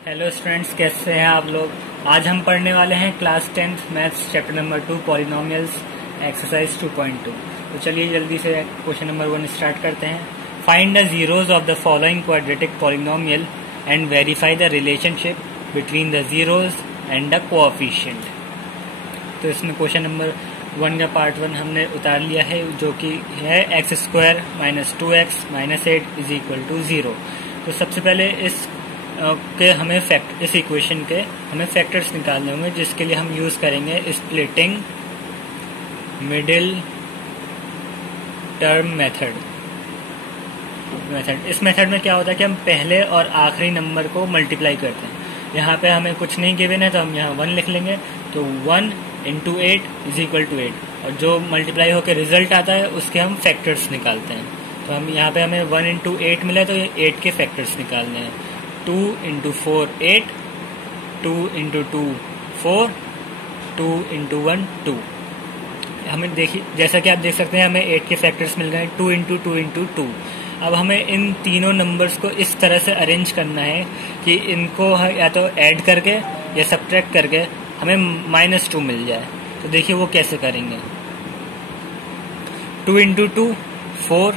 Hello students, कैसे हैं आप लोग। आज हम पढ़ने वाले हैं class 10th maths chapter number 2 polynomials exercise 2.2। तो चलिए जल्दी से क्वेश्चन नंबर 1 स्टार्ट करते हैं। Find the zeros of the following quadratic polynomial and verify the relationship between the zeros and the coefficient. तो इसमें क्वेश्चन नंबर 1 का पार्ट 1 हमने उतार लिया है, जो कि है x² - 2x - 8 = 0। तो सबसे पहले इस इक्वेशन के हमें फैक्टर्स निकालने होंगे, जिसके लिए हम यूज करेंगे स्प्लिटिंग मिडिल टर्म मेथड। इस मेथड में क्या होता है कि हम पहले और आखिरी नंबर को मल्टीप्लाई करते हैं। यहाँ पे हमें कुछ नहीं गिवन है तो हम यहाँ 1 लिख लेंगे। तो 1 × 8 = 8, और जो मल्टीप्लाई होकर रिजल्ट आता है उसके हम फैक्टर्स निकालते हैं। तो हम यहाँ पे हमें 1 × 8 मिला, तो ये 8 के फैक्टर्स निकालने हैं। 2 × 4 8, 2 × 2 4, 2 × 1 2। हमें देखिए, जैसा कि आप देख सकते हैं, हमें 8 के फैक्टर्स मिल गए, 2 × 2 × 2। अब हमें इन तीनों नंबर्स को इस तरह से अरेंज करना है कि इनको या तो ऐड करके या सब्ट्रैक्ट करके हमें -2 मिल जाए। तो देखिए वो कैसे करेंगे। 2 × 2 4,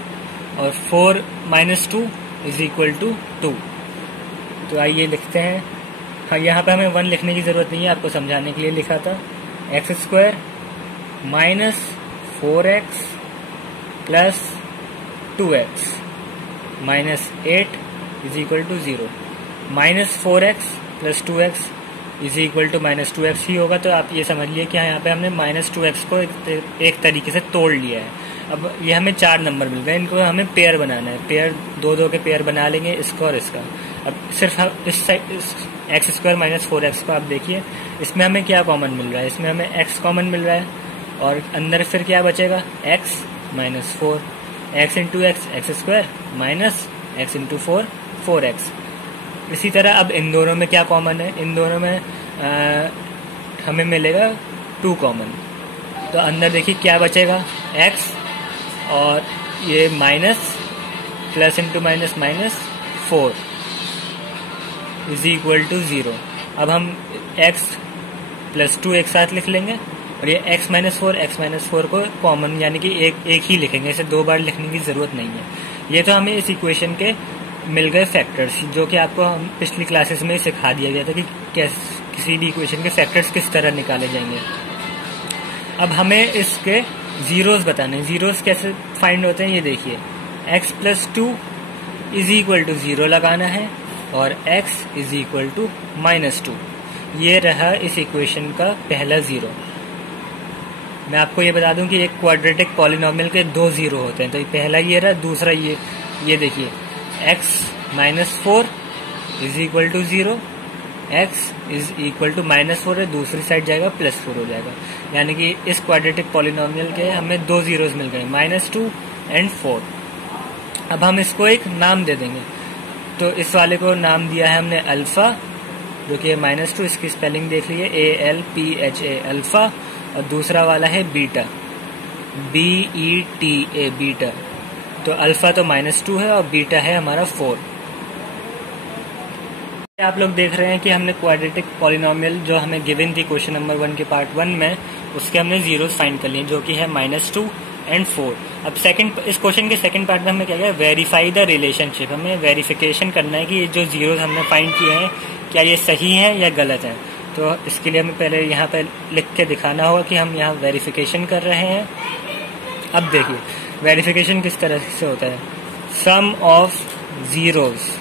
और 4 - 2 = 2। तो आइए लिखते हैं। हाँ, यहाँ पे हमें 1 लिखने की जरूरत नहीं है, आपको समझाने के लिए लिखा था। x² - 4x + 2x - 8 = 0। -4x + 2x = -2x ही होगा। तो आप ये समझ लिए कि यहाँ पे हमने -2x को एक तरीके से तोड़ लिया है। अब ये हमें 4 नंबर मिल गए, इनको हमें पेयर बनाना है। पेयर 2-2 के पेयर बना लेंगे, इसका और इसका। अब सिर्फ इस x² - 4x को आप देखिए, इसमें हमें क्या कॉमन मिल रहा है। इसमें हमें x कॉमन मिल रहा है, और अंदर फिर क्या बचेगा, x - 4, x × x x² - x × 4 4x। इसी तरह अब इन दोनों में क्या कॉमन है, इन दोनों में हमें मिलेगा 2 कॉमन। तो अंदर देखिए क्या बचेगा, x और ये minus plus into minus minus 4 = 0। अब हम x + 2 एक साथ लिख लेंगे, और ये x - 4 को कॉमन यानी कि एक ही लिखेंगे, इसे 2 बार लिखने की जरूरत नहीं है। ये तो हमें इस इक्वेशन के मिल गए फैक्टर्स, जो कि आपको हम पिछली क्लासेस में सिखा दिया गया था कि किसी भी इक्वेशन के फैक्टर्स किस तरह निकाले जाएंगे। अब हमें इसके जीरोस बताने हैं। जीरोस कैसे फाइंड होते हैं ये देखिए। x + 2 = 0 लगाना है, और x = -2। ये रहा इस इक्वेशन का पहला जीरो। मैं आपको ये बता दूं कि एक क्वाड्रेटिक पॉलिनोमियल के 2 जीरो होते हैं। तो पहला ये रहा, दूसरा ये देखिए, x - 4 = 0, x = -4 है, दूसरी साइड जाएगा +4 हो जाएगा। यानी कि इस क्वाड्रेटिक पॉलिनोमियल के हमें 2 जीरोस मिल गए, -2 और 4। अब हम इसको एक नाम दे देंगे। तो इस वाले को नाम दिया है हमने अल्फा, जो कि है -2। इसकी स्पेलिंग देख लीजिए, ALPHA अल्फा। और दूसरा वाला है बीटा, BETA बीटा। तो अल्फा तो -2 है, और बीटा है हमारा 4। आप लोग देख रहे हैं कि हमने क्वाड्रेटिक पॉलिनोमियल जो हमें गिवन थी क्वेश्चन नंबर 1 के पार्ट 1 में, उसके हमने जीरोस फाइंड कर लिए, जो कि है -2 और 4। अब इस क्वेश्चन के सेकंड पार्ट में हमें क्या किया, वेरीफाई द रिलेशनशिप। हमें वेरिफिकेशन करना है कि ये जो जीरोस हमने फाइंड किए हैं, क्या ये सही है या गलत है। तो इसके लिए हमें पहले यहाँ पे लिख के दिखाना होगा कि हम यहाँ वेरिफिकेशन कर रहे हैं। अब देखिए वेरिफिकेशन किस तरह से होता है। Sum of zeros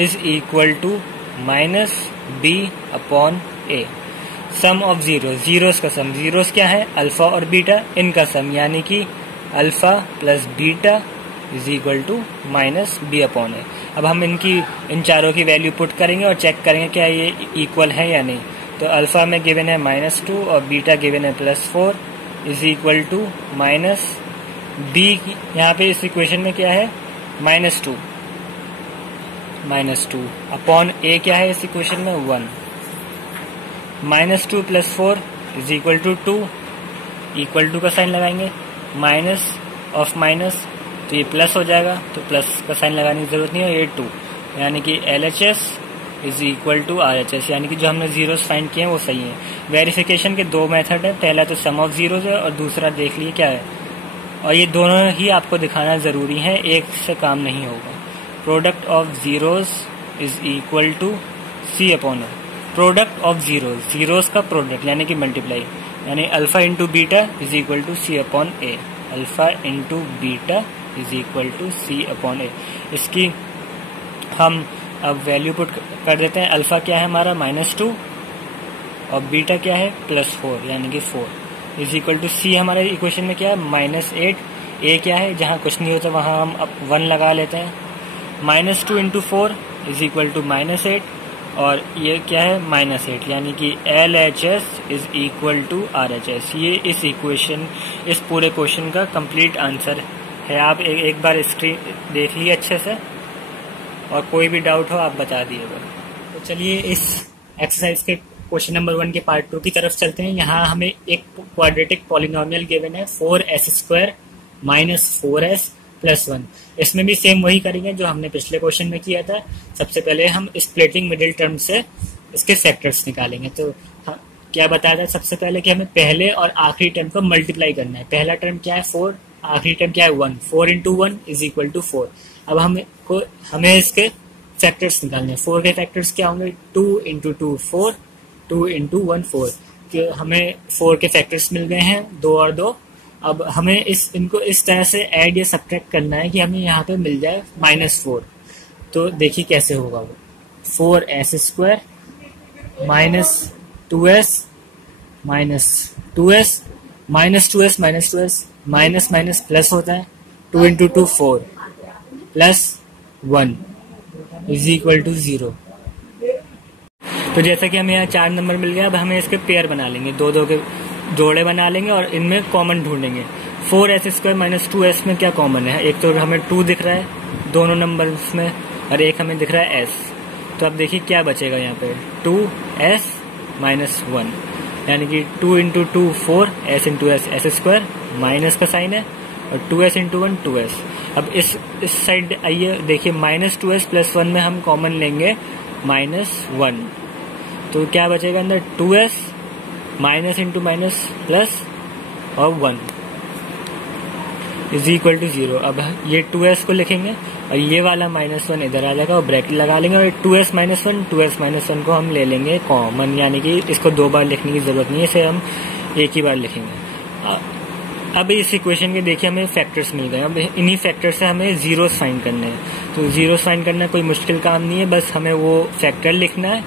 is equal to -b/a। Sum of zeros का सम, जीरोस क्या है, अल्फा और बीटा, इनका सम, यानी कि अल्फा + बीटा = -b/a। अब हम इन चारों की वैल्यू पुट करेंगे और चेक करेंगे क्या ये इक्वल है या नहीं। तो अल्फा में गिवन है -2 और बीटा गिवन है +4 = -b। यहाँ पे इस इक्वेशन में क्या है, -2 अपॉन a क्या है इस इक्वेशन में, 1। -2 + 4 = 2। इक्वल टू का साइन लगाएंगे, माइनस ऑफ माइनस, तो ये प्लस हो जाएगा, तो प्लस का साइन लगाने की जरूरत नहीं है, ये 2, यानी कि LHS is equal to RHS, यानी कि जो हमने जीरोज फाइंड किए हैं वो सही है। वेरिफिकेशन के दो मेथड है, पहला तो सम ऑफ जीरोज है और दूसरा देख लिए क्या है, और ये दोनों ही आपको दिखाना जरूरी है, एक से काम नहीं होगा। Product of zeros is equal to C upon A। Product of zeros का प्रोडक्ट यानी कि मल्टीप्लाई, यानी alpha into beta is equal to C upon A। Alpha into beta is equal to C upon A। इसकी हम अब value put कर देते हैं। अल्फा क्या है हमारा -2 और बीटा क्या है +4 यानी कि 4 इज इक्वल टू C हमारे इक्वेशन में क्या है -8। A क्या है, जहाँ कुछ नहीं होता वहाँ हम अब 1 लगा लेते हैं। -2 इंटू 4 इज इक्वल टू -8 और ये क्या है -8, यानी कि LHS is equal to RHS। ये इस इक्वेशन, इस पूरे क्वेश्चन का कंप्लीट आंसर है। आप एक बार स्क्रीन देख लीजिए अच्छे से, और कोई भी डाउट हो आप बता दिएगा। तो चलिए इस एक्सरसाइज के क्वेश्चन नंबर 1 के पार्ट 2 की तरफ चलते हैं। यहाँ हमें एक क्वाड्रेटिक पॉलिनोमियल गिवन है 4s² - 4s + 1। इसमें भी सेम वही करेंगे जो हमने पिछले क्वेश्चन में किया था। सबसे पहले हम स्प्लिटिंग मिडिल टर्म से इसके फैक्टर्स निकालेंगे। तो क्या बताया था सबसे पहले कि हमें पहले और आखिरी टर्म को मल्टीप्लाई करना है। पहला टर्म क्या है 4, आखिरी टर्म क्या है 1। 4 इंटू 1 इज इक्वल टू 4। अब हमें इसके फैक्टर्स निकालने हैं। 4 के फैक्टर्स क्या होंगे 2 इंटू 2 4, 2 इंटू 1 4। हमें 4 के फैक्टर्स मिल गए हैं 2 और 2। अब हमें इनको इस तरह से ऐड या सब्ट्रैक्ट करना है कि हमें यहाँ पे मिल जाए -4। तो देखिए कैसे होगा वो 4s² -2s -2s -2s minus plus होता है 2 इंटू 2 4 +1 इज इक्वल टू 0। तो जैसा कि हमें यहाँ 4 नंबर मिल गया, अब हमें इसके पेयर बना लेंगे, 2 के जोड़े बना लेंगे और इनमें कॉमन ढूंढेंगे। 4s² - 2s में क्या कॉमन है, एक तो हमें 2 दिख रहा है दोनों नंबर्स में और एक हमें दिख रहा है s। तो अब देखिए क्या बचेगा यहाँ पे 2s - 1, यानी कि 2 into 2 4 s into s² minus का साइन है और 2s इंटू 1 2s। अब इस साइड आइए देखिए -2s + 1 में हम कॉमन लेंगे -1, तो क्या बचेगा अंदर 2s minus into minus plus और 1 इज इक्वल टू 0। अब ये 2s को लिखेंगे और ये वाला -1 इधर आ जाएगा और ब्रैकेट लगा लेंगे और 2s - 1 2s - 1 को हम ले लेंगे कॉमन, यानी कि इसको 2 बार लिखने की जरूरत नहीं है, इसे हम एक ही बार लिखेंगे। अब इस इक्वेशन के देखिए हमें फैक्टर्स मिल गए। अब इन्हीं फैक्टर से हमें जीरोस फाइंड करने हैं। तो जीरोस फाइंड करना कोई मुश्किल काम नहीं है, बस हमें वो फैक्टर लिखना है,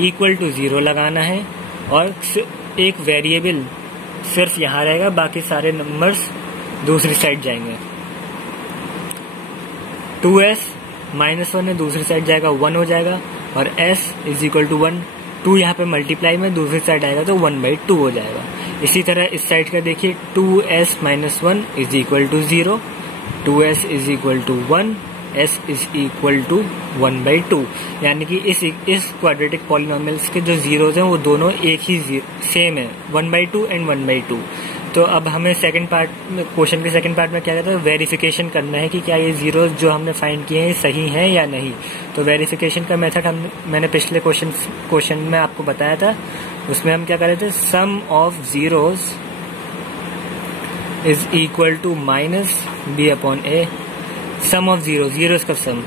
इक्वल टू 0 लगाना है और एक वेरिएबल सिर्फ यहाँ रहेगा, बाकी सारे नंबर्स दूसरी साइड जाएंगे। 2s - 1 है दूसरी साइड जाएगा 1 हो जाएगा और s इज इक्वल टू 1। 2 यहाँ पे मल्टीप्लाई में दूसरी साइड आएगा तो 1/2 हो जाएगा। इसी तरह इस साइड का देखिए 2s - 1 is equal to 0, 2s is equal to 1, s is equal to 1/2, यानी कि इस क्वाड्रेटिक पॉलिनोमियल्स के जो जीरोज हैं वो दोनों एक ही सेम है 1/2 एंड 1/2। तो अब हमें सेकंड पार्ट में, क्वेश्चन के सेकंड पार्ट में क्या कहता है, वेरिफिकेशन करना है कि क्या ये जीरोज जो हमने फाइंड किए हैं सही हैं या नहीं। तो वेरिफिकेशन का मेथड मैंने पिछले क्वेश्चन में आपको बताया था, उसमें हम क्या कर रहे थे, sum of zeros is equal to -b/a। Sum of zeros का सम,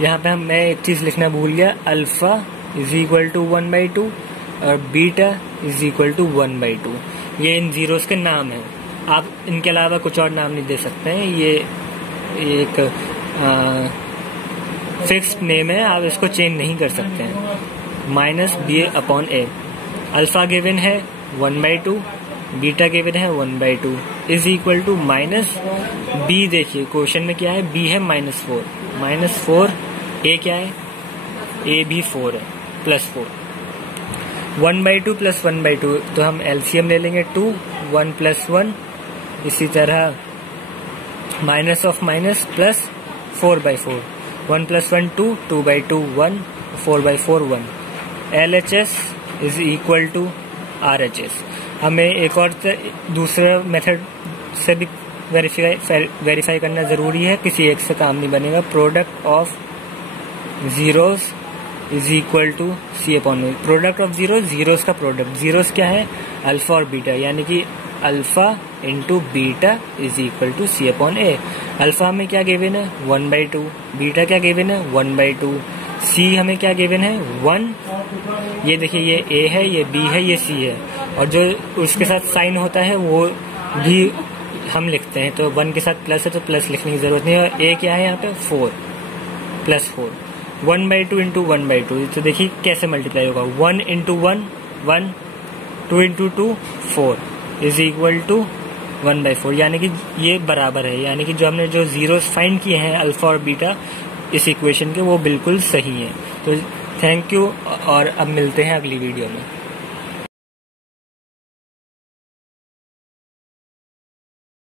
यहाँ पे मैं एक चीज लिखना भूल गया, अल्फा इज इक्वल टू 1/2 और बीटा इज इक्वल टू 1/2। ये इन जीरोस के नाम हैं, आप इनके अलावा कुछ और नाम नहीं दे सकते हैं, ये एक फिक्स्ड नेम है, आप इसको चेंज नहीं कर सकते हैं। -b/a। अल्फा गिवन है 1/2, बीटा गिवन है 1/2 इज इक्वल टू -b। देखिए क्वेश्चन में क्या है, b है -4, a क्या है, a भी 4 है +4, 1/2 + 1/2 तो हम एलसीएम ले लेंगे 2, 1 + 1, इसी तरह minus of minus plus 4/4, 1 + 1 2, 2/2 1, 4/4 1। LHS is equal to RHS। हमें एक और दूसरा मेथड से भी वेरीफाई करना जरूरी है, किसी एक से काम नहीं बनेगा। Product of zeros is equal to C upon A. Product of zero, zeros का प्रोडक्ट, जीरोस क्या है अल्फा और बीटा, यानी कि alpha into beta is equal to C upon A. Alpha में क्या गिवन है 1/2, बीटा क्या गिवन है 1/2, सी हमें क्या गिवन है 1। ये देखिए ये ए है, ये बी है, ये सी है, और जो उसके साथ साइन होता है वो भी हम लिखते हैं। तो 1 के साथ प्लस है तो प्लस लिखने की जरूरत नहीं है। और ए क्या है यहाँ पे 4 + 4, 1/2 इंटू 1/2, तो देखिए कैसे मल्टीप्लाई होगा 1 into 1 1, 2 into 2 4 is equal to 1/4, यानी कि ये बराबर है, यानी कि जो हमने जो जीरोस फाइंड किए हैं अल्फा और बीटा इस इक्वेशन के वो बिल्कुल सही है। तो थैंक यू, और अब मिलते हैं अगली वीडियो में।